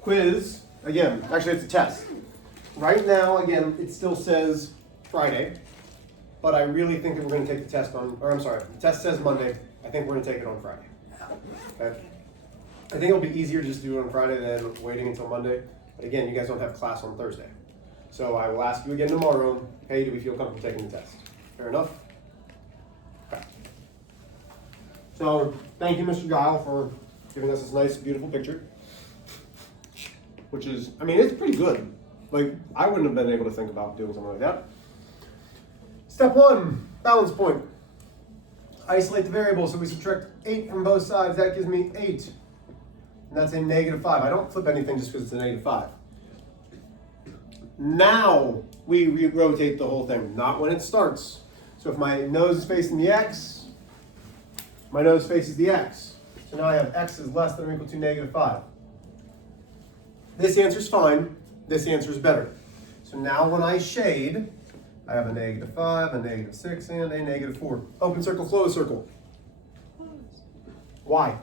quiz, again, actually it's a test. Right now, again, it still says Friday, but I really think that we're going to take the test on, or I'm sorry, the test says Monday. I think we're going to take it on Friday. Okay? I think it'll be easier just to do it on Friday than waiting until Monday. But again, you guys don't have class on Thursday. So I will ask you again tomorrow, hey, do we feel comfortable taking the test? Fair enough? Okay. So thank you, Mr. Guile, for giving us this nice, beautiful picture. Which is, I mean, it's pretty good. Like, I wouldn't have been able to think about doing something like that. Step 1, balance point. Isolate the variable, so we subtract 8 from both sides. That gives me 8. And that's a negative 5. I don't flip anything just because it's a negative 5. Now we rotate the whole thing, not when it starts. So if my nose is facing the x, my nose faces the x. So now I have x is less than or equal to negative 5. This answer is fine. This answer is better. So now when I shade, I have a negative 5, a negative 6, and a negative 4. Open circle, close circle. Why?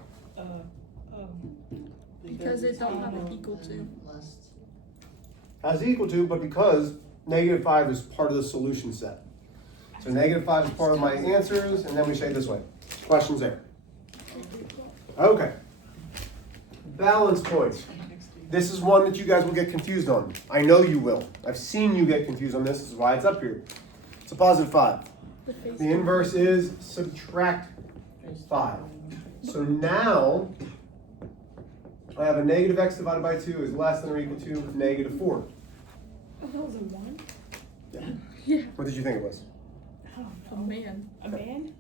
Because it don't have an equal to. Has equal to, but because negative 5 is part of the solution set. So negative 5 is part of my answers, and then we shade this way. Questions there? Okay. Balance points. This is one that you guys will get confused on. I know you will. I've seen you get confused on this. This is why it's up here. It's a positive 5. The inverse is subtract 5. So now I have a negative x divided by 2 is less than or equal to negative 4. Oh, that was a 1? Yeah. What did you think it was? A man. A man?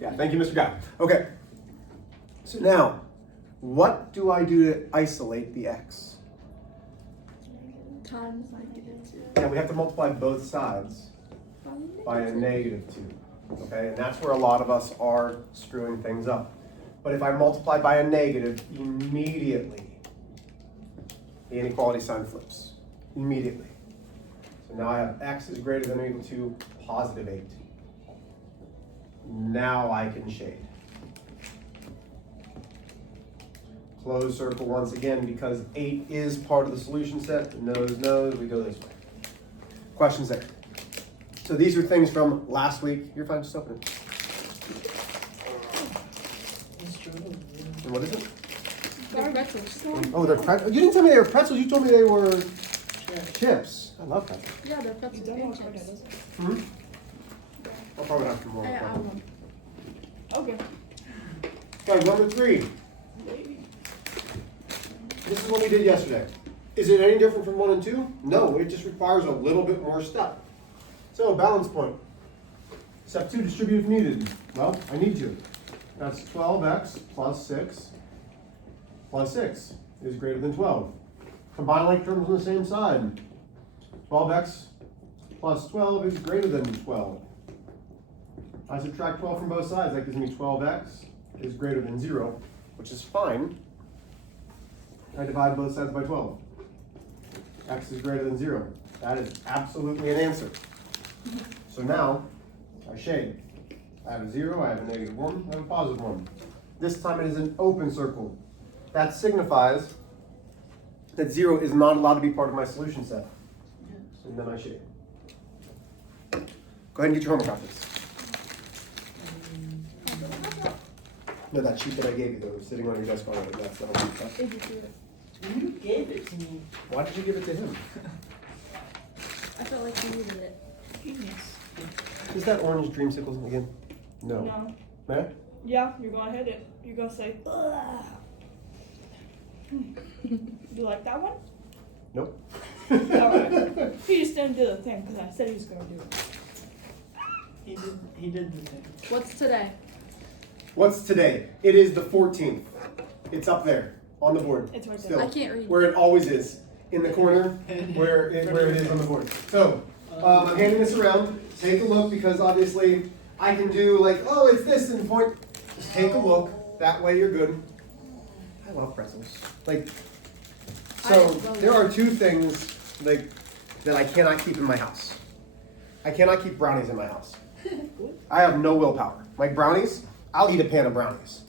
Yeah, thank you, Mr. Guy. Okay. So now, what do I do to isolate the x? Times negative 2. Yeah, we have to multiply both sides by a negative 2. Okay, and that's where a lot of us are screwing things up. But if I multiply by a negative, immediately the inequality sign flips. Immediately. So now I have x is greater than or equal to positive 8. Now I can shade. Close circle once again because 8 is part of the solution set. Nose, nose, we go this way. Questions there? So these are things from last week. You're fine, just open it. And what is it? They're pretzels. Oh, they're pretzels. You didn't tell me they were pretzels. You told me they were chips. I love pretzels. Yeah, they're pretzels and chips. Hmm? I'll probably have some more. I want. Okay. Okay, number 3. This is what we did yesterday. Is it any different from 1 and 2? No, it just requires a little bit more step. So, balance point. Step 2, distribute if needed. Well, I need to. That's 12x plus 6 is greater than 12. Combine like terms on the same side. 12x plus 12 is greater than 12. I subtract 12 from both sides. That gives me 12x is greater than 0, which is fine. I divide both sides by 12. X is greater than 0. That is absolutely an answer. So now, I shade. I have a 0, I have a negative 1, I have a positive 1. This time it is an open circle. That signifies that 0 is not allowed to be part of my solution set. And then I shade. Go ahead and get your homework copies. No, that sheet that I gave you though, sitting on your desk already. That's the homework copy. You gave it to me. Why did you give it to him? I felt like you needed it. Genius. Is that orange dreamsicles again? No. No. Man? Yeah, you're gonna hit it. You're gonna say, ugh. You like that one? Nope. Alright. He just didn't do the thing because I said he was gonna do it. He did the thing. What's today? What's today? It is the 14th. It's up there on the board. It's right there. Still, I can't read. where it always is, in the corner where it is on the board. So, I'm handing this around. Take a look because obviously I can do like, oh, it's this and point. Just take a look. That way you're good. I love pretzels. Like, so there are 2 things like that I cannot keep in my house. I cannot keep brownies in my house. I have no willpower. Like brownies, I'll eat a pan of brownies.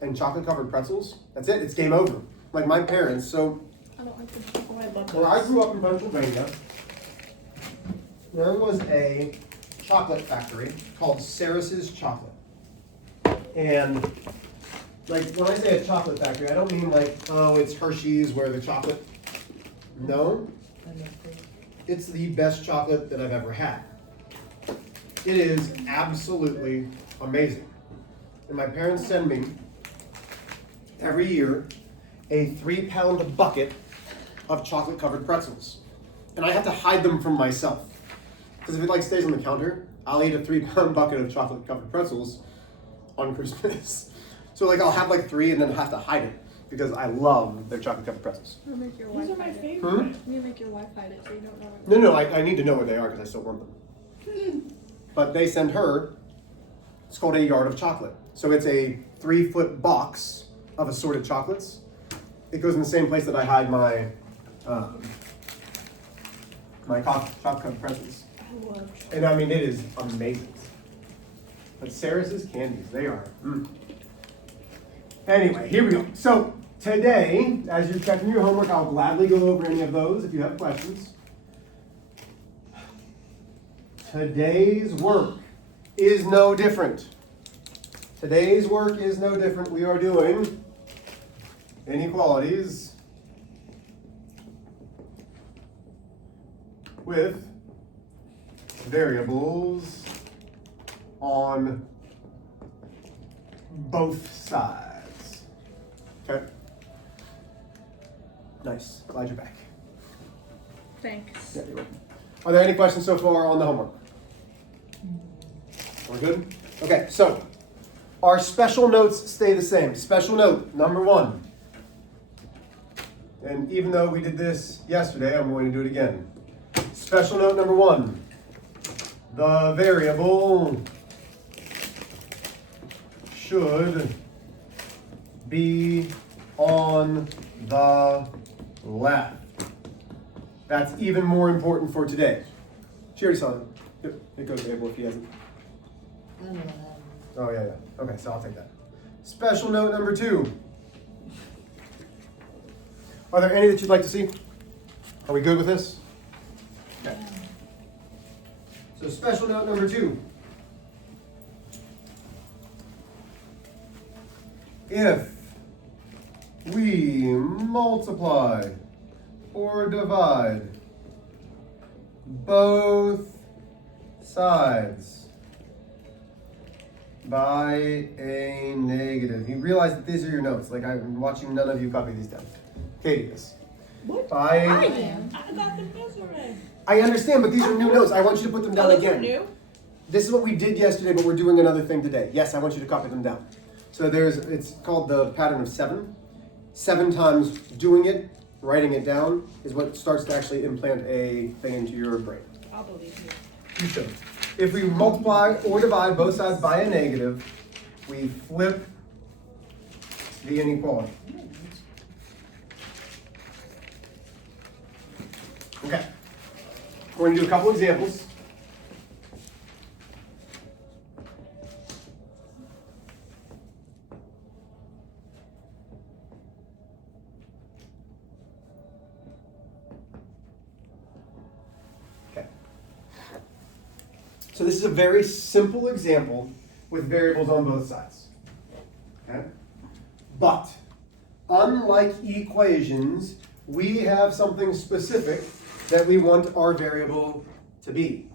And chocolate covered pretzels, that's it, it's game over. Like my parents, so I don't like them. Oh, I love When I those. grew up in Pennsylvania, there was a chocolate factory called Sarris's Chocolate. And like when I say a chocolate factory, I don't mean like, oh, it's Hershey's where the chocolate. No, it's the best chocolate that I've ever had. It is absolutely amazing. And my parents send me every year a 3-pound bucket of chocolate covered pretzels. And I have to hide them from myself. Because if it like stays on the counter, I'll eat a 3-pound bucket of chocolate covered pretzels on Christmas. So like I'll have like 3 and then have to hide it because I love their chocolate covered pretzels. You make your These wife are my hide it. favorite. You make your wife hide it so you don't know where. No, I need to know where they are because I still want them. But they send her, it's called a yard of chocolate. So it's a 3-foot box of assorted chocolates. It goes in the same place that I hide my chocolate covered pretzels. I love chocolate. And I mean, it is amazing. But Sarris's candies, they are. Anyway, here we go. So today, as you're checking your homework, I'll gladly go over any of those if you have questions. Today's work is no different. Today's work is no different. We are doing inequalities with variables on both sides. Okay? Nice. Glad you're back. Thanks. Yeah, you're welcome. Are there any questions so far on the homework? We're good? Okay, so our special notes stay the same. Special note number 1. And even though we did this yesterday, I'm going to do it again. Special note number 1. The variable should be on the left. That's even more important for today. She already saw it. Yep, it goes to Abel if he hasn't. Oh, yeah. Okay, so I'll take that. Special note number 2. Are there any that you'd like to see? Are we good with this? Okay. So special note number 2. If we multiply or divide both sides by a negative. You realize that these are your notes. Like I'm watching none of you copy these down. Katie is. What? By I got them yesterday. I understand, but these are new notes. I want you to put them down Oh, those are again. new? This is what we did yesterday, but we're doing another thing today. Yes, I want you to copy them down. So it's called the pattern of 7. 7 times doing it, writing it down, is what starts to actually implant a thing into your brain. I'll believe you. You should. If we multiply or divide both sides by a negative, we flip the inequality. Okay. We're going to do a couple examples. Okay. So this is a very simple example with variables on both sides. Okay? But unlike equations, we have something specific that we want our variable to be.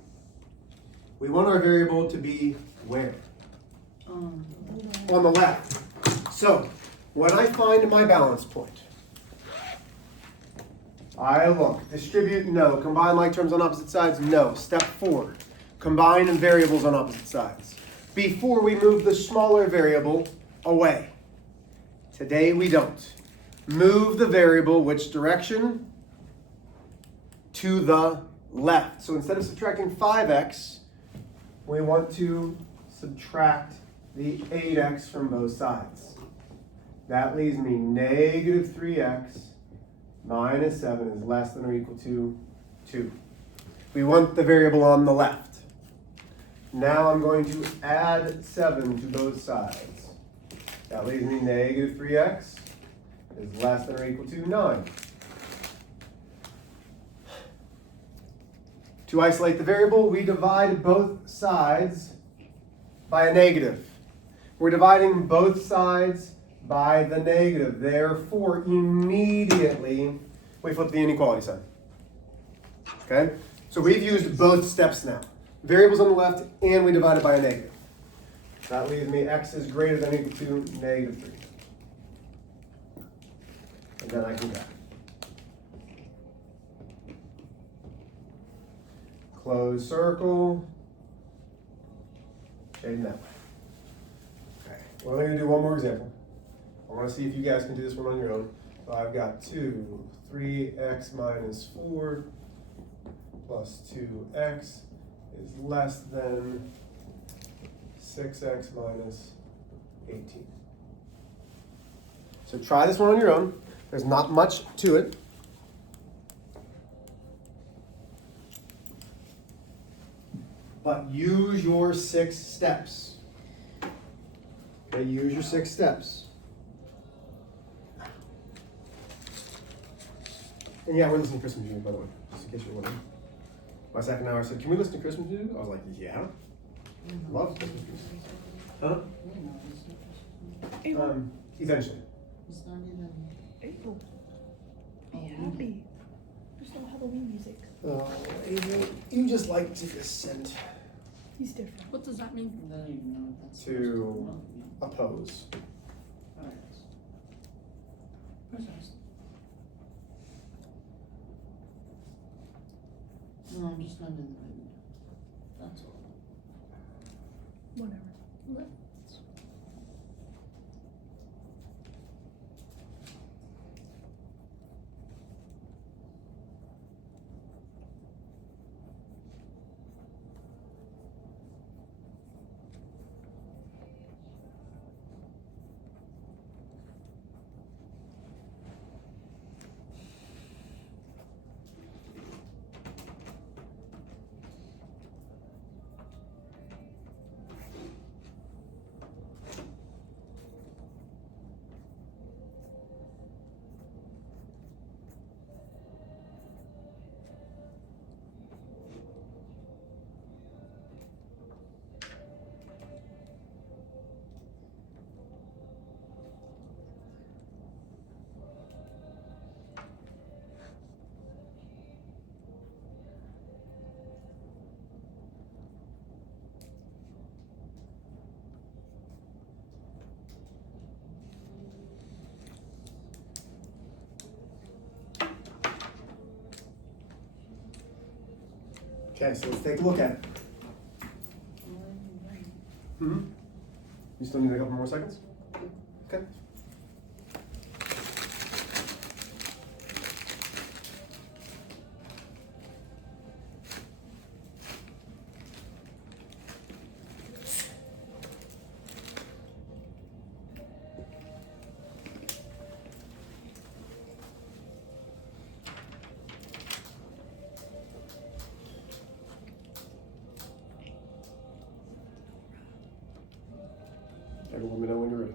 We want our variable to be where? On the left. So, when I find my balance point, I look. Distribute? No. Combine like terms on opposite sides? No. Step 4. Combine variables on opposite sides. Before we move the smaller variable away. Today we don't. Move the variable which direction? To the left. So instead of subtracting 5x, we want to subtract the 8x from both sides. That leaves me negative 3x minus 7 is less than or equal to 2. We want the variable on the left. Now I'm going to add 7 to both sides. That leaves me negative 3x is less than or equal to 9. To isolate the variable, we divide both sides by a negative. We're dividing both sides by the negative. Therefore, immediately, we flip the inequality sign. Okay? So we've used both steps now. Variables on the left, and we divide it by a negative. That leaves me x is greater than or equal to negative 3. And then I can graph. Close circle. Shading that way. Okay. Well, I'm going to do one more example. I want to see if you guys can do this one on your own. So I've got 3x minus 4 plus 2x is less than 6x minus 18. So try this one on your own. There's not much to it. But use your 6 steps. Okay, use your 6 steps. And yeah, we're listening to Christmas music, by the way, just in case you're wondering. My second hour said, can we listen to Christmas music? I was like, yeah. Love Christmas music. Huh? Eventually. It's not even. April. Be happy. There's no Halloween music. Oh, April, you just like to dissent. He's different. What does that mean? I don't even know what that's. To oppose. Alright. Precise. No, I'm just not in the mood. That's all. Whatever. Okay, so let's take a look at it. You still need a couple more seconds? Okay. Everyone, let me know when you're ready.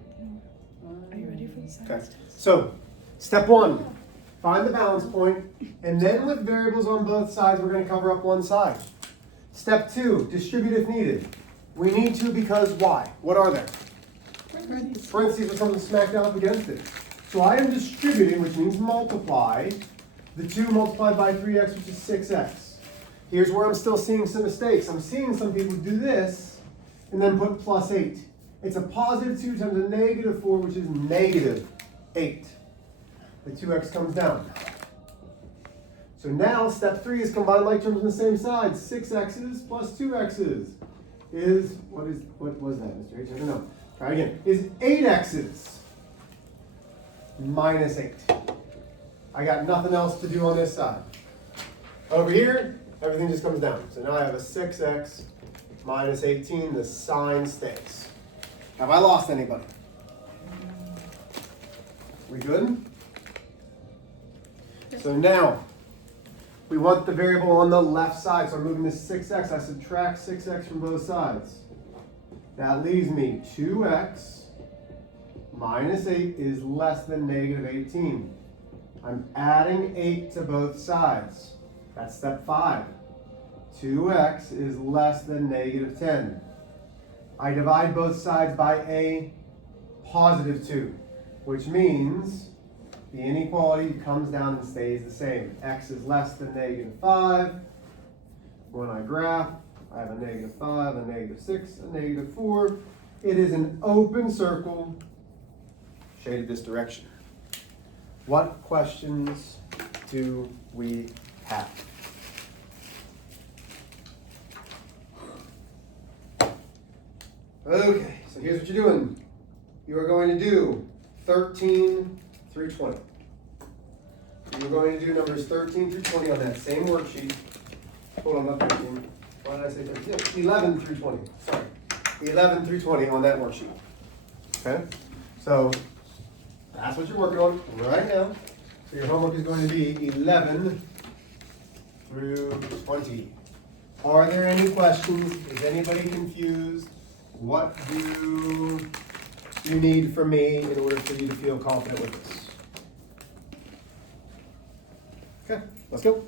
Are you ready for the Okay, science? so step 1, find the balance point, and then with variables on both sides, we're going to cover up one side. Step 2, distribute if needed. We need to because why? What are there? Parentheses with something smacked down up against it. So I am distributing, which means multiply, the 2 multiplied by 3x, which is 6x. Here's where I'm still seeing some mistakes. I'm seeing some people do this and then put plus 8. It's a positive 2 times a negative 4, which is negative 8. The 2x comes down. So now step 3 is combine like terms on the same side. 6x's plus 2x's is, what was that, Mr. H? I don't know. Try again. Is 8x's minus 8. I got nothing else to do on this side. Over here, everything just comes down. So now I have a 6x minus 18. The sign stays. Have I lost anybody? We good? So now, we want the variable on the left side. So I'm moving this 6x. I subtract 6x from both sides. That leaves me 2x minus 8 is less than negative 18. I'm adding 8 to both sides. That's step 5. 2x is less than negative 10. I divide both sides by a positive 2, which means the inequality comes down and stays the same. X is less than negative 5. When I graph, I have a negative 5, a negative 6, a negative 4. It is an open circle shaded this direction. What questions do we have? Okay, so here's what you're doing. You are going to do 13 through 20. You're going to do numbers 13 through 20 on that same worksheet. Hold on, not 13. Why did I say 13? 11 through 20. Sorry. 11 through 20 on that worksheet. Okay? So that's what you're working on right now. So your homework is going to be 11 through 20. Are there any questions? Is anybody confused? What do you need from me in order for you to feel confident with this? Okay, let's go.